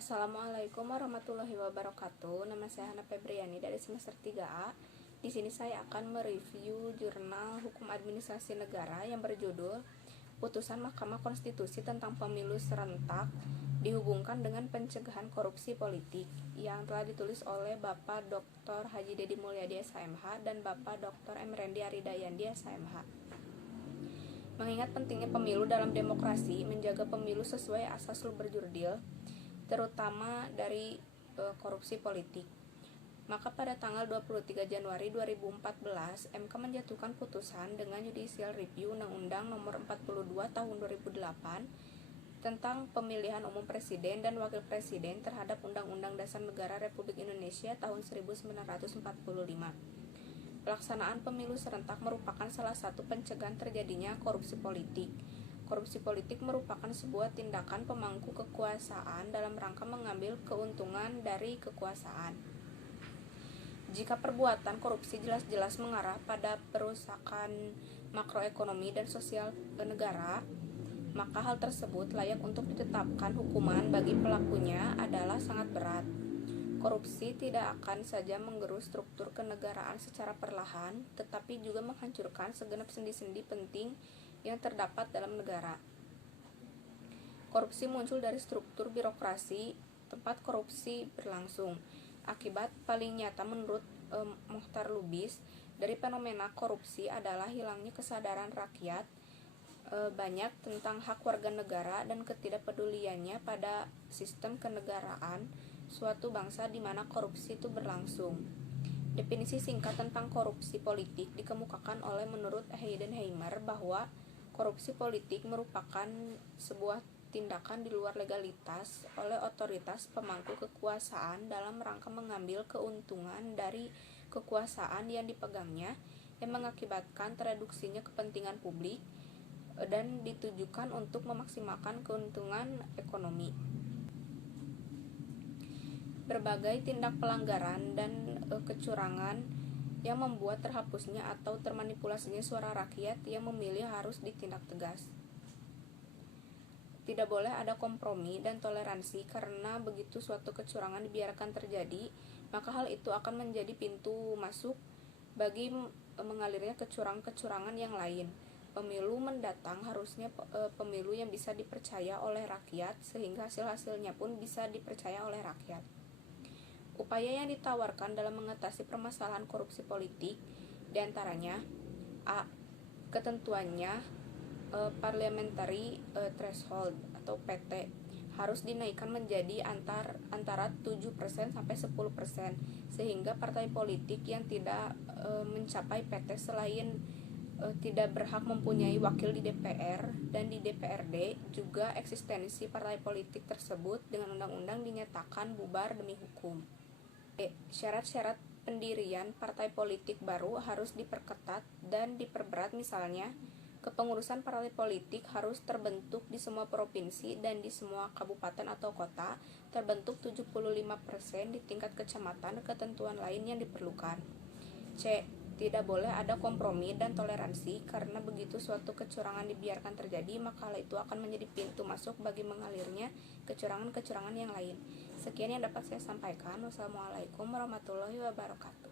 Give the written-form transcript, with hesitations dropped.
Assalamualaikum warahmatullahi wabarakatuh. Nama saya Hana Febriani dari semester 3A. Di sini saya akan mereview jurnal Hukum Administrasi Negara yang berjudul Putusan Mahkamah Konstitusi tentang Pemilu Serentak dihubungkan dengan pencegahan korupsi politik yang telah ditulis oleh Bapak Dr. Haji Dedi Mulyadi SHMH dan Bapak Dr. M. Rendi Aridayandi SHMH. Mengingat pentingnya pemilu dalam demokrasi, menjaga pemilu sesuai asas luber jurdil, terutama dari korupsi politik. Maka pada tanggal 23 Januari 2014, MK menjatuhkan putusan dengan Judicial Review Undang-Undang Nomor 42 Tahun 2008 tentang pemilihan umum presiden dan wakil presiden terhadap Undang-Undang Dasar Negara Republik Indonesia tahun 1945. Pelaksanaan pemilu serentak merupakan salah satu pencegahan terjadinya korupsi politik. Korupsi politik merupakan sebuah tindakan pemangku kekuasaan dalam rangka mengambil keuntungan dari kekuasaan. Jika perbuatan korupsi jelas-jelas mengarah pada perusakan makroekonomi dan sosial negara, maka hal tersebut layak untuk ditetapkan hukuman bagi pelakunya adalah sangat berat. Korupsi tidak akan saja menggerus struktur kenegaraan secara perlahan, tetapi juga menghancurkan segenap sendi-sendi penting yang terdapat dalam negara. Korupsi muncul dari struktur birokrasi tempat korupsi berlangsung. Akibat paling nyata menurut Mohtar Lubis dari fenomena korupsi adalah hilangnya kesadaran rakyat banyak tentang hak warga negara dan ketidakpeduliannya pada sistem kenegaraan suatu bangsa di mana korupsi itu berlangsung. Definisi singkat tentang korupsi politik dikemukakan oleh menurut Heidenheimer bahwa korupsi politik merupakan sebuah tindakan di luar legalitas oleh otoritas pemangku kekuasaan dalam rangka mengambil keuntungan dari kekuasaan yang dipegangnya yang mengakibatkan tereduksinya kepentingan publik dan ditujukan untuk memaksimalkan keuntungan ekonomi. Berbagai tindak pelanggaran dan kecurangan yang membuat terhapusnya atau termanipulasinya suara rakyat yang memilih harus ditindak tegas. Tidak boleh ada kompromi dan toleransi karena begitu suatu kecurangan dibiarkan terjadi, maka hal itu akan menjadi pintu masuk bagi mengalirnya kecurangan-kecurangan yang lain. Pemilu mendatang harusnya pemilu yang bisa dipercaya oleh rakyat sehingga hasil-hasilnya pun bisa dipercaya oleh rakyat. Upaya yang ditawarkan dalam mengatasi permasalahan korupsi politik diantaranya A. Ketentuannya parliamentary threshold atau PT harus dinaikkan menjadi antara 7% sampai 10% sehingga partai politik yang tidak mencapai PT selain tidak berhak mempunyai wakil di DPR dan di DPRD, juga eksistensi partai politik tersebut dengan undang-undang dinyatakan bubar demi hukum. Syarat-syarat pendirian partai politik baru harus diperketat dan diperberat, misalnya kepengurusan partai politik harus terbentuk di semua provinsi dan di semua kabupaten atau kota, terbentuk 75% di tingkat kecamatan, ketentuan lain yang diperlukan. C. Tidak boleh ada kompromi dan toleransi karena begitu suatu kecurangan dibiarkan terjadi, maka hal itu akan menjadi pintu masuk bagi mengalirnya kecurangan-kecurangan yang lain. Sekian yang dapat saya sampaikan. Wassalamualaikum warahmatullahi wabarakatuh.